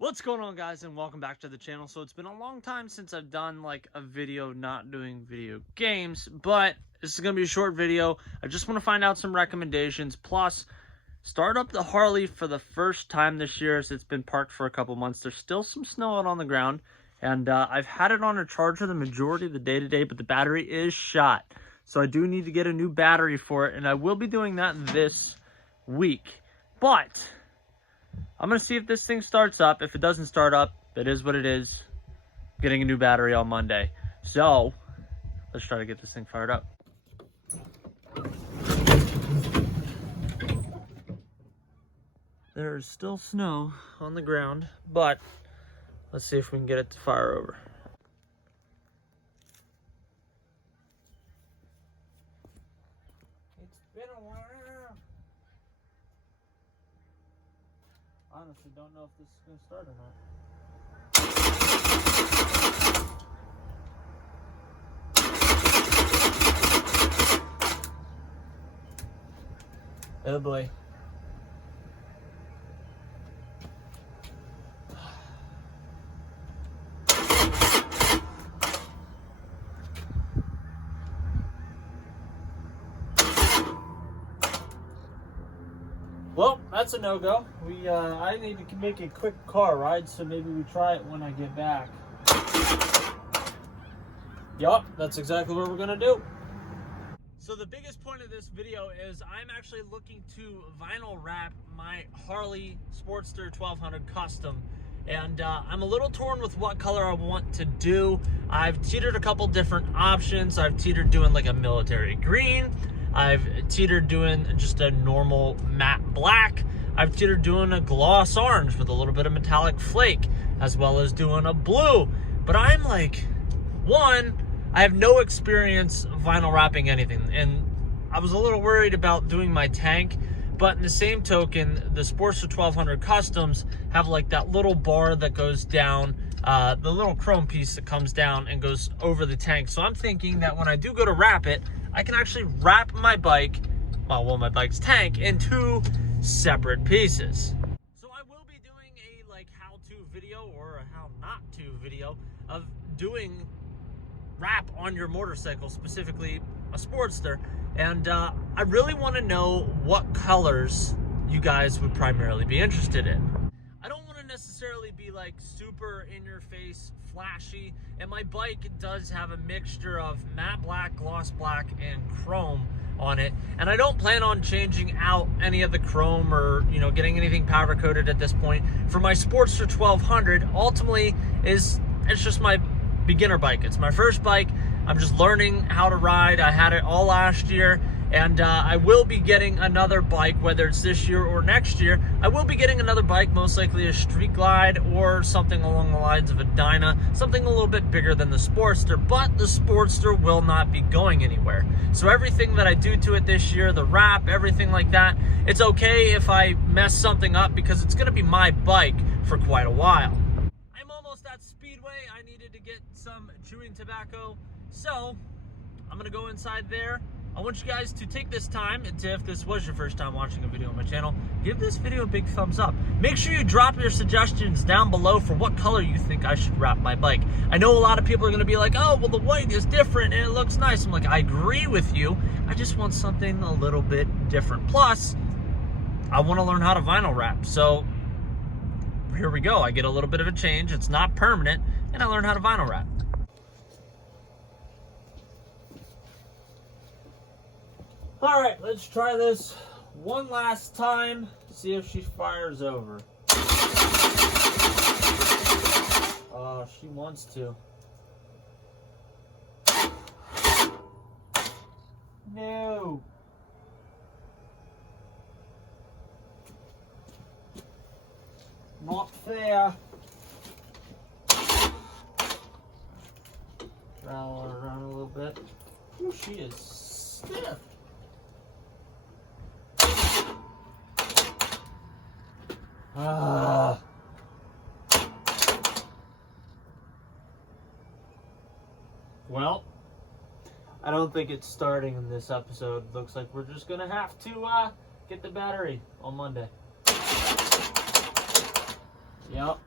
What's going on, guys, and welcome back to the channel. So it's been a long time since I've done like a video not doing video games, but this is gonna be a short video. I just want to find out some recommendations, plus start up the Harley for the first time this year, as it's been parked for a couple months. There's still some snow out on the ground, and I've had it on a charger the majority of the day today, but the battery is shot, so I do need to get a new battery for it, and I will be doing that this week. But I'm going to see if this thing starts up. If it doesn't start up, it is what it is. Getting a new battery on Monday. So, let's try to get this thing fired up. There's still snow on the ground, but let's see if we can get it to fire over. It's been a while. Honestly, don't know if this is going to start or not. Oh boy. Well, that's a no-go. I need to make a quick car ride, so maybe we try it when I get back. Yup, that's exactly what we're gonna do. So the biggest point of this video is I'm actually looking to vinyl wrap my Harley Sportster 1200 Custom. And I'm a little torn with what color I want to do. I've teetered a couple different options. I've teetered doing like a military green. I've teetered doing just a normal matte black. I've teetered doing a gloss orange with a little bit of metallic flake, as well as doing a blue. But I'm like, one, I have no experience vinyl wrapping anything. And I was a little worried about doing my tank, but in the same token, the Sportster 1200 Customs have like that little bar that goes down, the little chrome piece that comes down and goes over the tank. So I'm thinking that when I do go to wrap it, I can actually wrap my bike, well, my bike's tank, in two separate pieces. So I will be doing a like how-to video or a how-not-to video of doing wrap on your motorcycle, specifically a Sportster. And I really want to know what colors you guys would primarily be interested in. I don't want to necessarily be like super in your face, flashy, and my bike does have a mixture of matte black, gloss black, and chrome on it, and I don't plan on changing out any of the chrome or getting anything powder coated at this point. For my Sportster 1200, ultimately it's just my beginner bike. It's my first bike. I'm just learning how to ride. I had it all last year, and I will be getting another bike, whether it's this year or next year. I will be getting another bike, most likely a Street Glide or something along the lines of a Dyna, something a little bit bigger than the Sportster, but the Sportster will not be going anywhere. So everything that I do to it this year, the wrap, everything like that, it's okay if I mess something up because it's gonna be my bike for quite a while. I'm almost at Speedway. I needed to get some chewing tobacco, so I'm gonna go inside there. I want you guys to take this time, and if this was your first time watching a video on my channel, give this video a big thumbs up. Make sure you drop your suggestions down below for what color you think I should wrap my bike. I know a lot of people are gonna be like, oh, well, the white is different and it looks nice. I'm like, I agree with you. I just want something a little bit different. Plus, I wanna learn how to vinyl wrap. So here we go. I get a little bit of a change. It's not permanent, and I learn how to vinyl wrap. All right, let's try this one last time, see if she fires over. Oh, she wants to. No. Not fair. Trowel her around a little bit. Ooh, she is stiff. Well, I don't think it's starting in this episode. Looks like we're just gonna have to get the battery on Monday. Yep,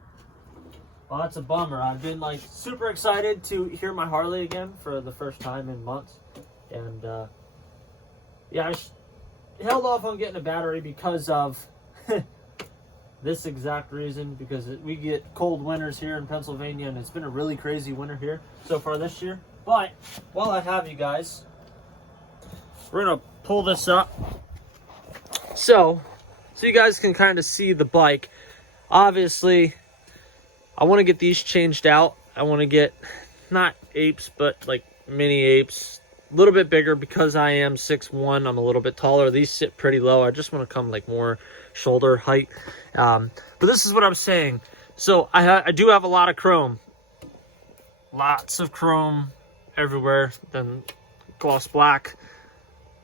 Well, that's a bummer. I've been like super excited to hear my Harley again for the first time in months. And yeah, I held off on getting a battery because of this exact reason, because we get cold winters here in Pennsylvania, and it's been a really crazy winter here so far this year. But while I have you guys, we're gonna pull this up so you guys can kind of see the bike. Obviously, I want to get these changed out. I want to get not apes, but like mini apes, a little bit bigger because I am 6'1". I'm a little bit taller. These sit pretty low. I just want to come like more shoulder height. But this is what I'm saying. So I do have a lot of chrome. Lots of chrome everywhere. Then gloss black,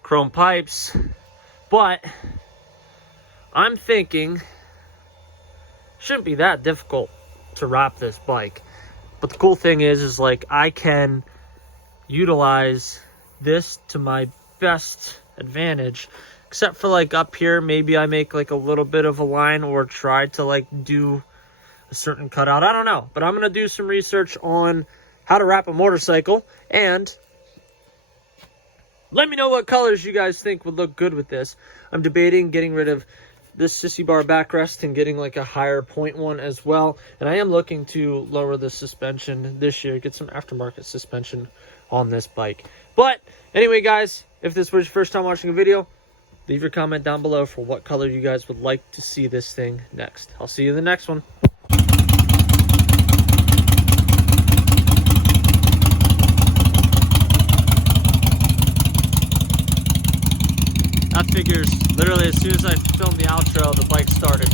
chrome pipes. But I'm thinking shouldn't be that difficult to wrap this bike. But the cool thing is like I can utilize this to my best advantage, except for like up here, maybe I make like a little bit of a line or try to like do a certain cutout. I don't know, but I'm gonna do some research on how to wrap a motorcycle, and let me know what colors you guys think would look good with this. I'm debating getting rid of this sissy bar backrest and getting like a higher point one as well. And I am looking to lower the suspension this year, get some aftermarket suspension on this bike. But anyway, guys, if this was your first time watching a video, leave your comment down below for what color you guys would like to see this thing next. I'll see you in the next one. That figures, literally as soon as I filmed the outro, the bike started.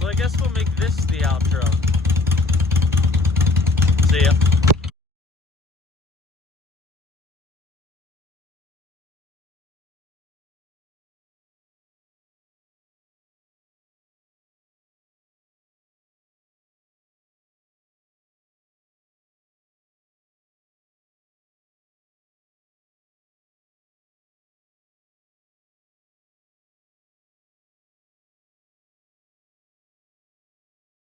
I guess we'll make this the outro. See ya.